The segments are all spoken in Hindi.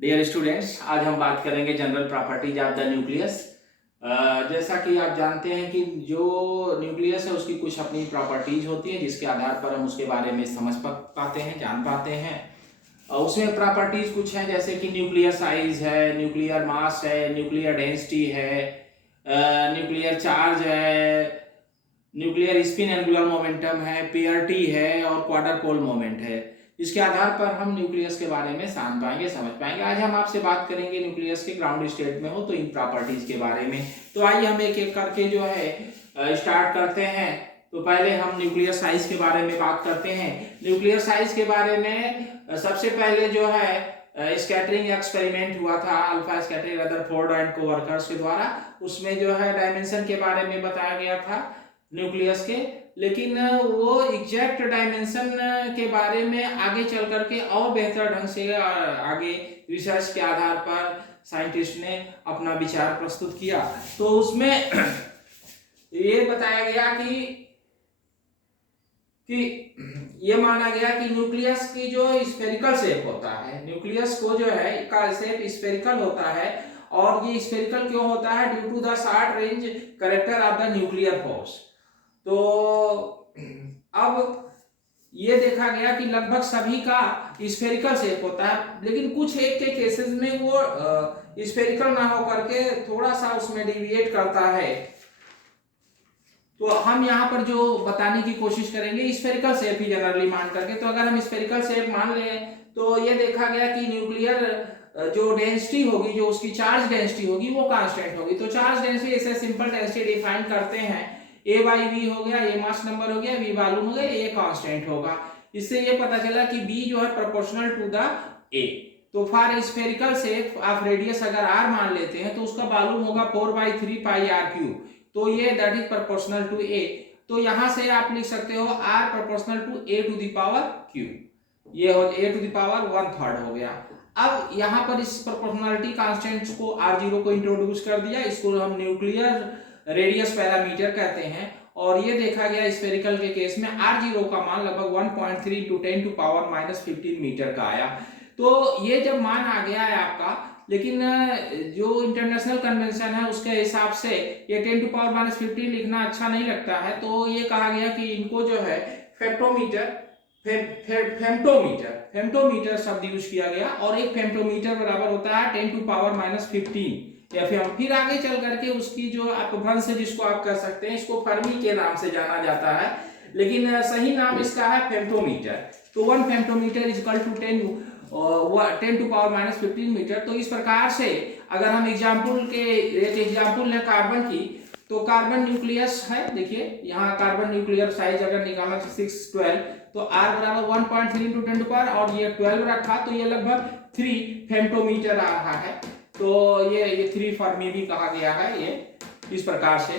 डियर स्टूडेंट्स, आज हम बात करेंगे general properties of the nucleus. जैसा कि आप जानते हैं कि जो न्यूक्लियस है उसकी कुछ अपनी प्रॉपर्टीज होती हैं जिसके आधार पर हम उसके बारे में समझ पाते हैं, जान पाते हैं। उसमें प्रॉपर्टीज कुछ हैं जैसे कि न्यूक्लियर साइज है, न्यूक्लियर मास है, न्यूक्लियर डेंसिटी है, न्यूक्लियर चार्ज है, न्यूक्लियर स्पिन एंगुलर मोमेंटम है, पीआरटी है और क्वार्टर पोल मोमेंट है। इसके आधार पर हम न्यूक्लियस के बारे में जान पाएंगे, समझ पाएंगे। आज हम आपसे बात करेंगे न्यूक्लियस के ग्राउंड स्टेट में हो तो इन प्रॉपर्टीज के बारे में। तो आइए हम एक एक करके जो है स्टार्ट करते हैं। तो पहले हम न्यूक्लियर साइज के बारे में बात करते हैं। न्यूक्लियर साइज के बारे में सबसे पहले जो है स्कैटरिंग एक्सपेरिमेंट हुआ था alpha scattering Rutherford and coworkers के द्वारा। उसमें जो है डायमेंशन के बारे में बताया गया था न्यूक्लियस के, लेकिन वो एग्जैक्ट डायमेंशन के बारे में आगे चल करके और बेहतर ढंग से आगे रिसर्च के आधार पर साइंटिस्ट ने अपना विचार प्रस्तुत किया। तो उसमें ये बताया गया कि ये माना गया कि न्यूक्लियस की जो स्फेरिकल शेप होता है, न्यूक्लियस को जो है का शेप स्फेरिकल होता है। और ये स्फेरिकल क्यों होता है? Due to the short range character of the nuclear force. तो अब ये देखा गया कि लगभग सभी का स्फेरिकल शेप होता है, लेकिन कुछ एक के केसेस में वो स्फेरिकल ना हो करके थोड़ा सा उसमें डिविएट करता है। तो हम यहाँ पर जो बताने की कोशिश करेंगे स्फेरिकल शेप ही जनरली मान करके। तो अगर हम स्फेरिकल शेप मान लें तो ये देखा गया कि न्यूक्लियर जो डेंसिटी होगी, जो उसकी चार्ज डेंसिटी होगी वो कांस्टेंट होगी। तो चार्ज डेंसिटी ऐसे सिंपल डेंसिटी डिफाइन करते हैं, ए बाई वी हो गया, ए मास नंबर हो गया, वी वॉल्यूम हो गया, ए कांस्टेंट होगा। इससे ये पता चला कि बी जो है प्रोपोर्शनल टू द ए। तो for spherical shape of radius अगर आर मान लेते हैं तो उसका वॉल्यूम होगा 4/3 पाई आर क्यूब। तो ये that is proportional to A. तो यहां से आप लिख सकते हो R proportional to A to the power Q. ये हो ए टू द पावर 1/3 हो गया। अब यहाँ पर इस प्रोपोर्शनलिटी कांस्टेंट को R0 को इंट्रोड्यूस कर दिया। इसको हम न्यूक्लियर रेडियस पैरामीटर कहते हैं। और ये देखा गया स्फेरिकल के केस में R0 का मान लगभग 1.3 × 10⁻⁻15 मीटर का आया। तो ये जब मान आ गया है आपका, लेकिन जो इंटरनेशनल कन्वेंशन है उसके हिसाब से ये 10⁻⁻15 लिखना अच्छा नहीं लगता है। तो ये कहा गया कि इनको जो है फेम्टोमीटर शब्द यूज किया गया। और एक फेम्टोमीटर बराबर होता है 10⁻⁻15 एफएम। फिर आगे चल करके उसकी जो अपभ्रंश है जिसको आप कह सकते हैं, इसको फर्मी के नाम से जाना जाता है, लेकिन सही नाम इसका है फेम्टोमीटर। तो 1 फेम्टोमीटर इज इक्वल टू 10⁻⁻15 मीटर। तो इस प्रकार से अगर हम एक एग्जाम्पल है कार्बन की, तो कार्बन न्यूक्लियस है, देखिए यहाँ कार्बन न्यूक्लियर साइज अगर निकाला 612, तो R बराबर 1.3 × 10⁻, और ये 12 रखा तो ये लगभग 3 फेम्टोमीटर आ रहा है। तो ये 3 फर्मी भी कहा गया है ये इस प्रकार से।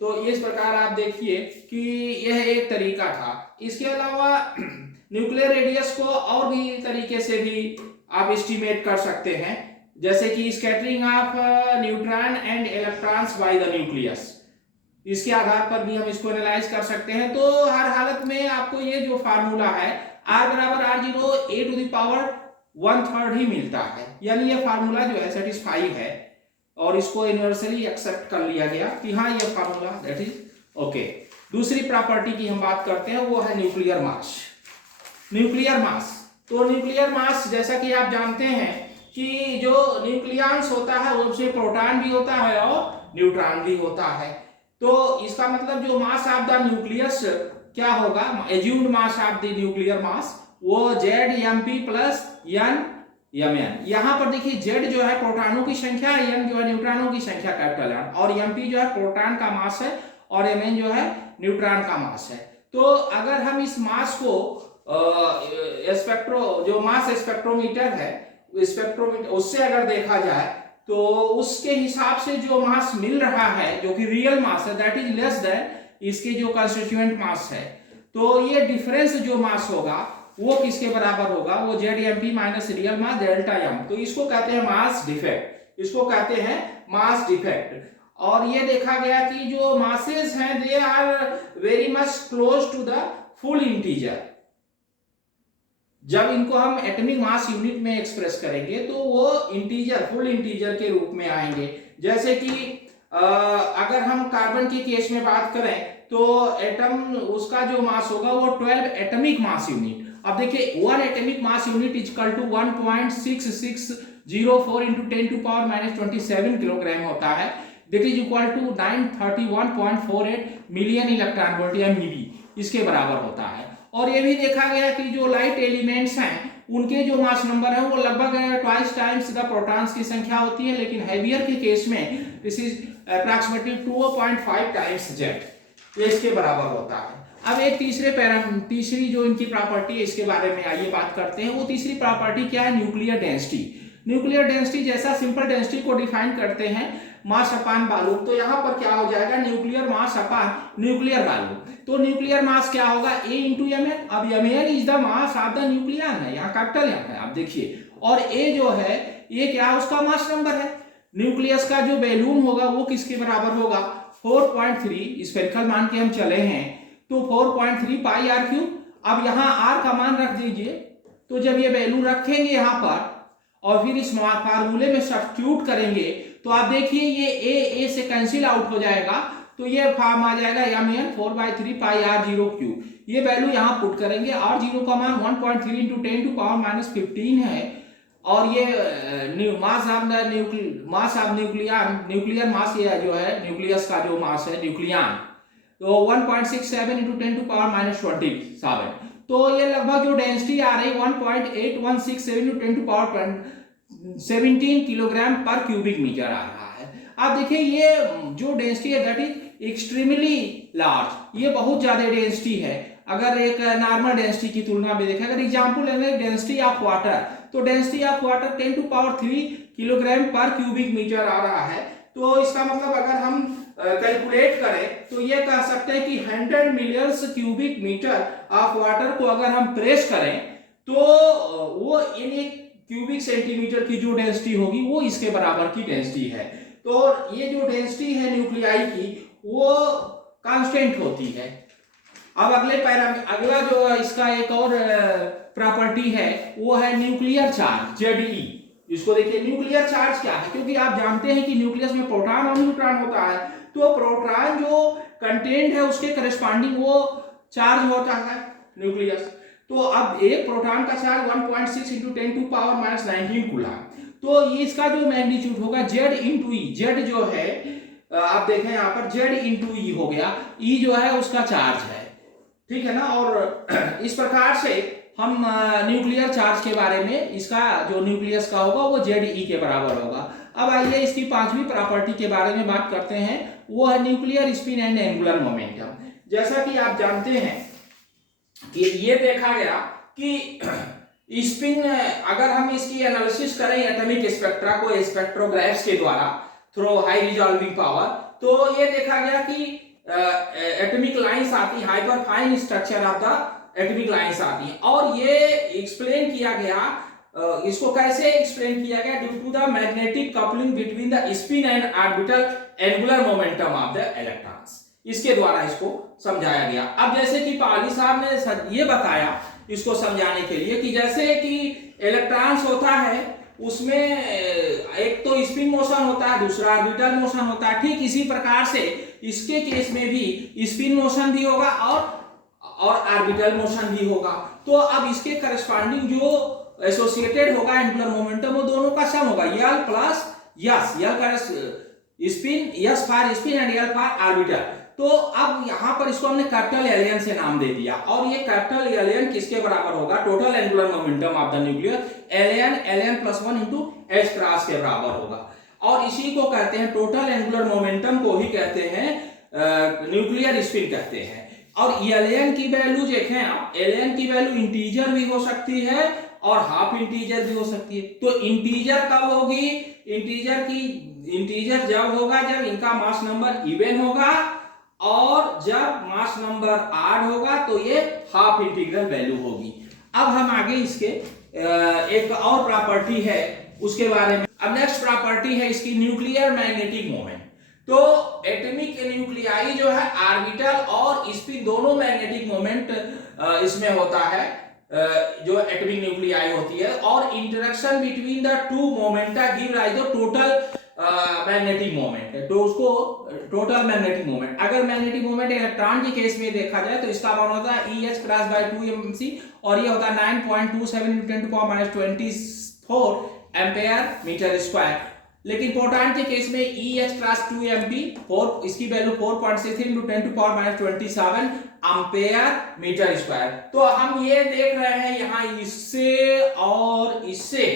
तो इस प्रकार आप देखिए कि यह एक तरीका था। इसके अलावा न्यूक्लियर रेडियस को और भी तरीके से भी आप एस्टिमेट कर सकते हैं, जैसे कि scattering of neutron and electrons by the nucleus. इसके आधार पर भी हम इसको एनालाइज कर सकते हैं। तो हर हालत में आपको ये जो फार्मूला है R बराबर R0 a to the power 1/3 ही मिलता है, यानी ये फार्मूला जो है सेटिस्फाई है और इसको यूनिवर्सली एक्सेप्ट कर लिया गया कि हाँ ये फार्मूला दैट इज ओके। दूसरी प्रॉपर्टी की हम बात करते हैं, वो है न्यूक्लियर मास। न्यूक्लियर मास, तो न्यूक्लियर मास जैसा कि आप जानते हैं कि जो न्यूक्लियस होता है उसमें प्रोटॉन भी होता है और न्यूट्रॉन भी होता है। तो इसका मतलब जो मास ऑफ द न्यूक्लियस क्या होगा, assumed mass of the nuclear mass, वो ZMP प्लस N Mn। यहाँ पर देखिए Z जो है प्रोटॉनों की संख्या, N जो है न्यूट्रॉनों की संख्या कैपिटल N, और MP जो है प्रोटॉन का मास है और Mn जो है न्यूट्रॉन का मास है। तो अगर हम इस मास को जो मास स्पेक्ट्रोमीटर है, स्पेक्ट्रोमीटर उससे अगर देखा जाए तो उसके हिसाब से जो मास मिल रहा है जो कि रियल मास है दैट इज लेस देन इसके जो कंस्टिट्यूएंट मास है। तो ये डिफरेंस जो मास होगा वो किसके बराबर होगा, वो ZMP minus real mass delta M। तो इसको कहते हैं मास डिफेक्ट, इसको कहते हैं मास डिफेक्ट। और ये देखा गया कि जो मासेस हैं they are very much close to the full integer, जब इनको हम एटॉमिक मास यूनिट में एक्सप्रेस करेंगे तो वो इंटीजर, फुल इंटीजर के रूप में आएंगे। जैसे कि अगर हम कार्बन के केस में बात करें तो एटम, उसका जो मास होगा वो 12 एटॉमिक मास यूनिट। अब देखिए 1 atomic mass unit is equal to 1.6604 into 10 to power minus 27 kilogram होता है। That is equal to 931.48 million electron volt या मीवी, इसके बराबर होता है। और ये भी देखा गया कि जो लाइट एलिमेंट्स हैं उनके जो मास नंबर है वो लगभग ट्वाइस टाइम्स द प्रोटॉन्स की संख्या होती है, लेकिन हैवियर के केस में this is approximately 2.5 times Z, ये इसके बराबर होता है। अब एक तीसरी जो इनकी प्रॉपर्टी है इसके बारे में आइए बात करते हैं। वो तीसरी प्रॉपर्टी क्या है? Nuclear density. न्यूक्लियर डेंसिटी जैसा सिंपल डेंसिटी को डिफाइन करते हैं मास अपान वॉल्यूम, तो यहाँ पर क्या हो जाएगा? Nuclear mass upon nuclear volume. तो न्यूक्लियर मास क्या होगा? A into M N. अब M N is the mass of the nucleon है, यहाँ कैपिटल एम है, आप देखिए। और A जो है ये क्या है? उसका मास नंबर है। न्यूक्लियस का जो वैल्यूम होगा वो किसके बराबर होगा? 4.3 स्फेरिकल मान के हम चले हैं तो 4.3 पाई आर क्यूब। अब यहाँ आर का मान रख दीजिए, तो जब ये वैल्यू रखेंगे यहाँ पर और फिर इस फार्मूले में सब्स्टिट्यूट करेंगे तो आप देखिए ये ए से कैंसिल आउट हो जाएगा, तो ये फॉर्म आ जाएगा M N 4/3 pi R zero cube. ये वैल्यू यहाँ पुट करेंगे। आर जीरो का मान 1.3 इंटू 10 टू पावर माइनस 15 है। और ये मास ऑफ न्यूक्लियर मास, ये जो है न्यूक्लियस का जो मास है न्यूक्लियन, तो 1.67 इंटू 10 टू पावर माइनस 27। तो ये लगभग जो डेंसिटी आ रही 1.8167 into 10 to power 17 kilogram per cubic metre आ रहा है। आप देखिए ये जो डेंसिटी है दैट इज एक्सट्रीमली लार्ज, ये बहुत ज्यादा डेंसिटी है अगर एक नॉर्मल डेंसिटी की तुलना में देखें। अगर एग्जांपल लेंगे डेंसिटी ऑफ वाटर, तो density of water 10 to power 3 kilogram per cubic metre आ रहा है। तो इसका मतलब अगर हम कैलकुलेट करें तो ये कह सकते हैं कि 100 millions cubic metre of water को अगर हम प्रेस करें तो वो इन एक क्यूबिक सेंटीमीटर की जो डेंसिटी होगी वो इसके बराबर की डेंसिटी है। तो ये जो डेंसिटी है न्यूक्लियाई की वो कांस्टेंट होती है। अब अगला जो इसका एक और प्रॉपर्टी है वो है न्यूक्लियर चार्ज, Ze। इसको देखिए न्यूक्लियर चार्ज क्या है, क्योंकि आप जानते हैं कि न्यूक्लियस में प्रोटॉन और न्यूट्रॉन होता है, तो प्रोटॉन जो कंटेंट है उसके करस्पॉन्डिंग वो चार्ज होता है न्यूक्लियस। तो अब एक प्रोटॉन का charge 1.6 into 10 to power minus 19 coulomb. तो ये इसका जो मैग्नीट्यूड होगा Z इंटू ई। जेड जो है आप देखें यहाँ पर Z इंटू ई हो गया, ई जो है उसका चार्ज है, ठीक है ना। और इस प्रकार से हम न्यूक्लियर चार्ज के बारे में, इसका जो न्यूक्लियस का होगा वो Ze के बराबर होगा। अब आइए इसकी पांचवी प्रॉपर्टी के बारे में बात करते हैं, वो है nuclear spin and angular momentum. जैसा कि आप जानते हैं कि ये देखा गया कि स्पिन, अगर हम इसकी एनालिसिस करें एटॉमिक स्पेक्ट्रा को स्पेक्ट्रोग्राफ्स के द्वारा थ्रू हाई रिजॉल्विंग पावर, तो ये देखा गया कि एटॉमिक लाइंस आती है, hyper fine structure of the atomic lines आती है। और ये एक्सप्लेन किया गया, इसको कैसे एक्सप्लेन किया गया? Due to the magnetic coupling between the spin and orbital angular momentum of the electrons, इसके द्वारा इसको समझाया गया। अब जैसे कि पाली साहब ने ये बताया इसको समझाने के लिए कि जैसे कि इलेक्ट्रॉन्स होता है उसमें एक तो स्पिन मोशन होता है, दूसरा ऑर्बिटल मोशन होता है। ठीक इसी प्रकार से इसके केस में भी स्पिन मोशन भी होगा और ऑर्बिटल मोशन भी होगा। तो अब इसके करस्पॉन्डिंग जो एसोसिएटेड होगा एंगुलर मोमेंटम वो दोनों का सम होगा, यल प्लस यस, यल का spin, yes for spin and L for orbital. तो अब यहाँ पर इसको हमने कैपिटल एलियन से नाम दे दिया, और ये कैपिटल एलियन किसके बराबर होगा? Total angular momentum of the nuclear alien plus 1 into H cross के बराबर होगा। और इसी को कहते हैं, टोटल एंगुलर मोमेंटम को ही कहते हैं न्यूक्लियर स्पिन कहते हैं। और एलियन की वैल्यू देखें आप, एलियन की वैल्यू इंटीजर भी हो सकती है और हाफ इंटीजर भी हो सकती है। तो इंटीजर कब होगी? इंटीजर जब होगा जब इनका मास नंबर इवन होगा, और जब मास नंबर ऑड होगा तो ये हाफ इंटीग्रल वैल्यू होगी। अब हम आगे इसके एक और प्रॉपर्टी है उसके बारे में। अब नेक्स्ट प्रॉपर्टी है इसकी न्यूक्लियर मैग्नेटिक मोमेंट। तो एटॉमिक न्यूक्लियाई जो है ऑर्बिटल और स्पिन दोनों मैग्नेटिक मोमेंट इसमें होता है जो एटॉमिक न्यूक्लियाई होती है, और interaction between the two momenta give rise to total magnetic moment है, तो उसको टोटल मैग्नेटिक मोमेंट। अगर मैग्नेटिक मोमेंट इलेक्ट्रॉन के केस में देखा जाए तो इसका मान होता है EH क्रॉस बाय 2mc, और ये होता है 9.27 × 10⁻24 एम्पेयर मीटर स्क्वायर। लेकिन प्रोटॉन के केस में EH क्रॉस 2mp 4, इसकी वैल्यू 4.63 × 10⁻27 एम्पेयर मीटर स्क्वायर। तो हम ये देख रहे हैं यहाँ इससे और इससे,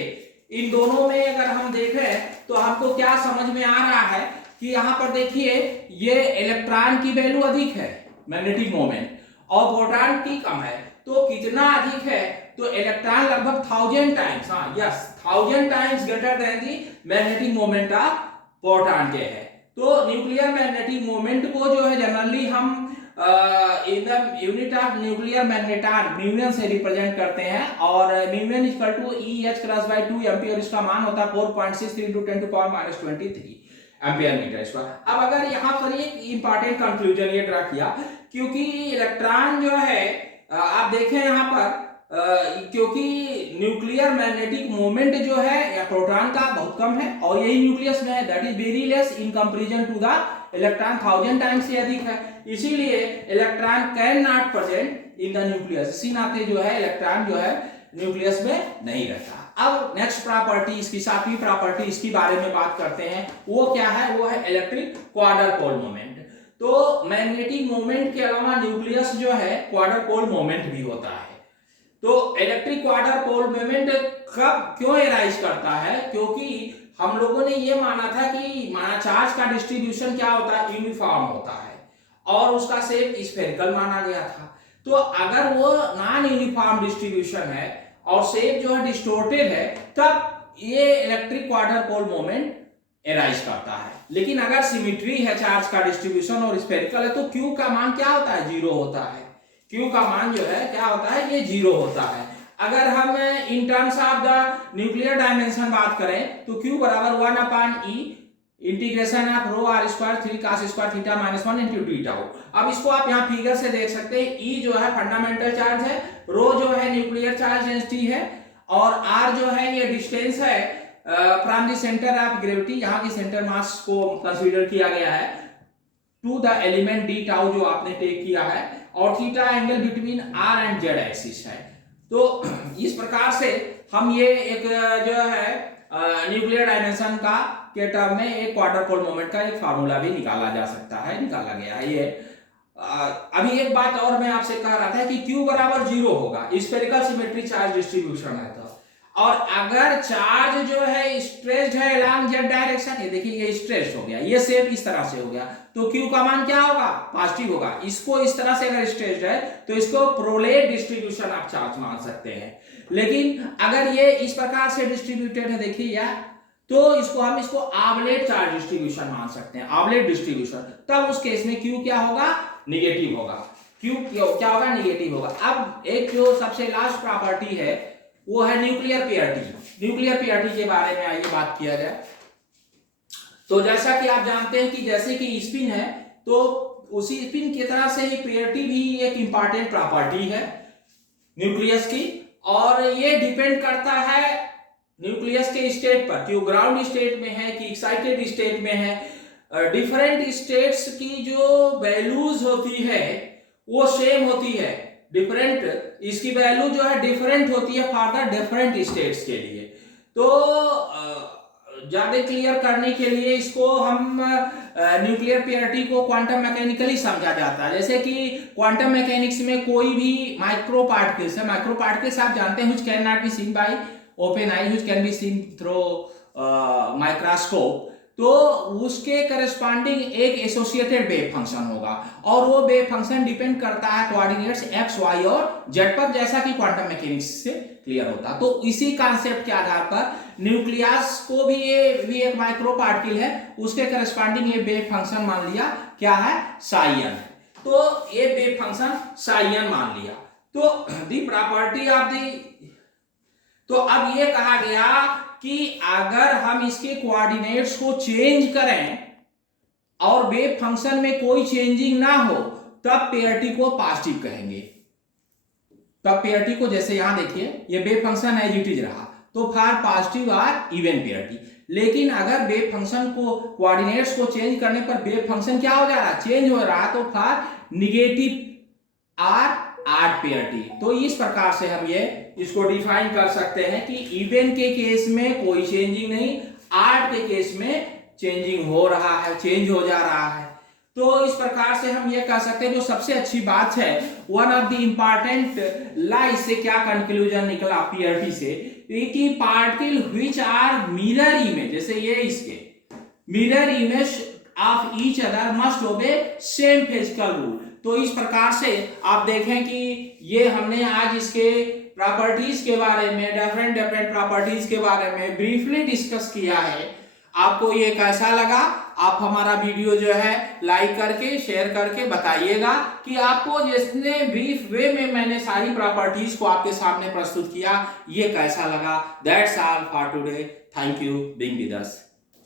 इन दोनों में अगर हम देखें तो हमको क्या समझ में आ रहा है कि यहाँ पर देखिए ये इलेक्ट्रॉन की वैल्यू अधिक है मैग्नेटिक मोमेंट, और प्रोटॉन की कम है। तो कितना अधिक है, तो इलेक्ट्रॉन लगभग 1000 टाइम्स, हाँ yes 1000 times greater than the magnetic moment of proton के है। तो न्यूक्लियर मैग्नेटिक मोमेंट को जो है जनरली हम in the unit of nuclear magneton mu N से रिप्रेजेंट करते हैं, और mu N equal to EH cross by 2mp, और इसका मान होता है 4.63 × 10⁻23 एम्पियर मीटर स्क्वायर। अब अगर यहाँ पर एक इंपॉर्टेंट कंक्लूजन ये ड्रा किया, क्योंकि इलेक्ट्रॉन जो है आप देखें यहाँ पर क्योंकि न्यूक्लियर मैग्नेटिक मोमेंट जो है प्रोटॉन का बहुत कम है, और यही न्यूक्लियस में है, that is very less in comparison to the electron 1000 times से अधिक है, इसीलिए electron can not present in the nucleus, इसी नाते जो है इलेक्ट्रॉन जो है न्यूक्लियस में नहीं रहता। अब नेक्स्ट प्रॉपर्टी, इसकी 7वीं प्रॉपर्टी, इसके बारे में बात करते हैं, वो क्या है, वो है इलेक्ट्रिक क्वाड्रपोल मोमेंट। तो मैग्नेटिक मोमेंट के अलावा न्यूक्लियस जो है क्वाड्रपोल मोमेंट भी होता है। तो इलेक्ट्रिक क्वाड्रपोल मोमेंट कब क्यों एराइज करता है, क्योंकि हम लोगों ने ये माना था कि चार्ज का डिस्ट्रीब्यूशन क्या होता है, यूनिफॉर्म होता है, और उसका शेप स्फेरिकल माना गया था। तो अगर वो नॉन यूनिफॉर्म डिस्ट्रीब्यूशन है और शेप जो है डिस्टोर्टेड है, तब ये इलेक्ट्रिक क्वाड्रपोल मोमेंट एराइज करता है। लेकिन अगर सिमेट्री है चार्ज का डिस्ट्रीब्यूशन और स्फेरिकल है, तो Q का मान क्या होता है, 0 होता है। Q का मान जो है क्या होता है, ये 0 होता है। अगर हम in terms of the nuclear dimension बात करें तो Q बराबर 1/E integration of rho r square 3 cos square theta -1 × d tau. अब इसको आप यहाँ फिगर से देख सकते हैं, E जो है फंडामेंटल चार्ज है, रो जो है न्यूक्लियर चार्ज डेंसिटी है, और r जो है ये डिस्टेंस है from the centre of gravity, यहाँ की सेंटर मास को कंसीडर किया गया है, to the element d tau जो आपने टेक किया है, और theta angle between r and z axis है। तो इस प्रकार से हम ये एक जो है न्यूक्लियर डायमेंशन का के टर्म में एक क्वाड्रपोल मोमेंट का एक फार्मूला भी निकाला जा सकता है, निकाला गया है। ये अभी एक बात और मैं आपसे कह रहा था कि Q बराबर 0 होगा, स्फेरिकल सिमेट्री चार्ज डिस्ट्रीब्यूशन है तो, और अगर चार्ज जो है स्ट्रेच्ड है अलोंग z डायरेक्शन, ये देखिए ये स्ट्रेच्ड हो गया, ये शेप इस तरह से हो गया, तो Q का मान क्या होगा, पॉजिटिव होगा। इसको इस तरह से अगर स्ट्रेच्ड है तो इसको प्रोलेट डिस्ट्रीब्यूशन आप चार्ज मान सकते हैं। लेकिन अगर ये इस प्रकार से डिस्ट्रीब्यूटेड है, देखिए यार, तो हम इसको ऑबलेट चार्ज डिस्ट्रीब्यूशन मान सकते हैं, ऑबलेट डिस्ट्रीब्यूशन। तब उस केस में Q क्या होगा, निगेटिव होगा। Q क्या होगा, निगेटिव होगा। अब एक जो सबसे लास्ट प्रॉपर्टी है वो है न्यूक्लियर प्योरिटी। न्यूक्लियर प्योरिटी के बारे में आइए बात किया जाए। तो जैसा कि आप जानते हैं कि जैसे कि स्पिन है, तो उसी स्पिन की तरह से ही प्योरिटी भी एक इंपॉर्टेंट प्रॉपर्टी है न्यूक्लियस की, और ये डिपेंड करता है न्यूक्लियस के स्टेट पर, कि वो ग्राउंड स्टेट में है कि एक्साइटेड स्टेट में है। डिफरेंट स्टेट्स की जो वैल्यूज होती है वो सेम होती है, डिफरेंट इसकी वैल्यू जो है डिफरेंट होती है फॉर द डिफरेंट स्टेट्स के लिए। तो ज्यादा क्लियर करने के लिए इसको हम न्यूक्लियर प्योरिटी को क्वांटम मैकेनिकली समझा जाता है। जैसे कि क्वांटम मैकेनिक्स में कोई भी माइक्रो पार्टिकल्स है, माइक्रो पार्टिकल्स आप जानते हैं, which can not be seen bye open I, which can be seen through microscope, तो उसके करस्पॉन्डिंग एक एसोसिएटेड वेव फंक्शन होगा, और वो वेव फंक्शन डिपेंड करता है कोऑर्डिनेट्स x, y और z पर, जैसा कि क्वांटम मैकेनिक्स से क्लियर होता। तो इसी कॉन्सेप्ट के आधार पर न्यूक्लियस को भी ये भी एक माइक्रो पार्टिकल है, उसके करस्पॉन्डिंग ये वेव फंक्शन मान लिया क्या है, साइन। तो ये वेव फंक्शन साइन मान लिया। तो दी प्रॉपर्टी ऑफ दी, तो अब ये कहा गया कि अगर हम इसके कोऑर्डिनेट्स को चेंज करें और वेव फंक्शन में कोई चेंजिंग ना हो, तब प्योरिटी को पॉजिटिव कहेंगे। तब पेयरिटी को, जैसे यहाँ देखिए ये wave function as it is रहा, तो for positive or even parity. लेकिन अगर वेव फंक्शन को, कोऑर्डिनेट्स को चेंज करने पर वेव फंक्शन क्या हो जा रहा है, चेंज हो रहा है, तो फॉर निगेटिव आर ऑड पेयरिटी। तो इस प्रकार से हम ये इसको डिफाइन कर सकते हैं कि इवन के केस में कोई चेंजिंग नहीं, ऑड के केस में चेंजिंग हो रहा है, चेंज हो जा रहा है। तो इस प्रकार से हम ये कह सकते हैं, जो सबसे अच्छी बात है, one of the important law, इससे क्या कंक्लूजन निकला पीआरटी से, कि particle which are mirror image, जैसे ये इसके mirror image of each other must obey same physical rule. तो इस प्रकार से आप देखें कि ये हमने आज इसके प्रॉपर्टीज के बारे में, डिफरेंट डिफरेंट प्रॉपर्टीज के बारे में ब्रीफली डिस्कस किया है। आपको ये कैसा लगा? आप हमारा वीडियो जो है लाइक करके, शेयर करके बताइएगा कि आपको जितने ब्रीफ वे में मैंने सारी प्रॉपर्टीज को आपके सामने प्रस्तुत किया, ये कैसा लगा। That's all for today. Thank you being with us.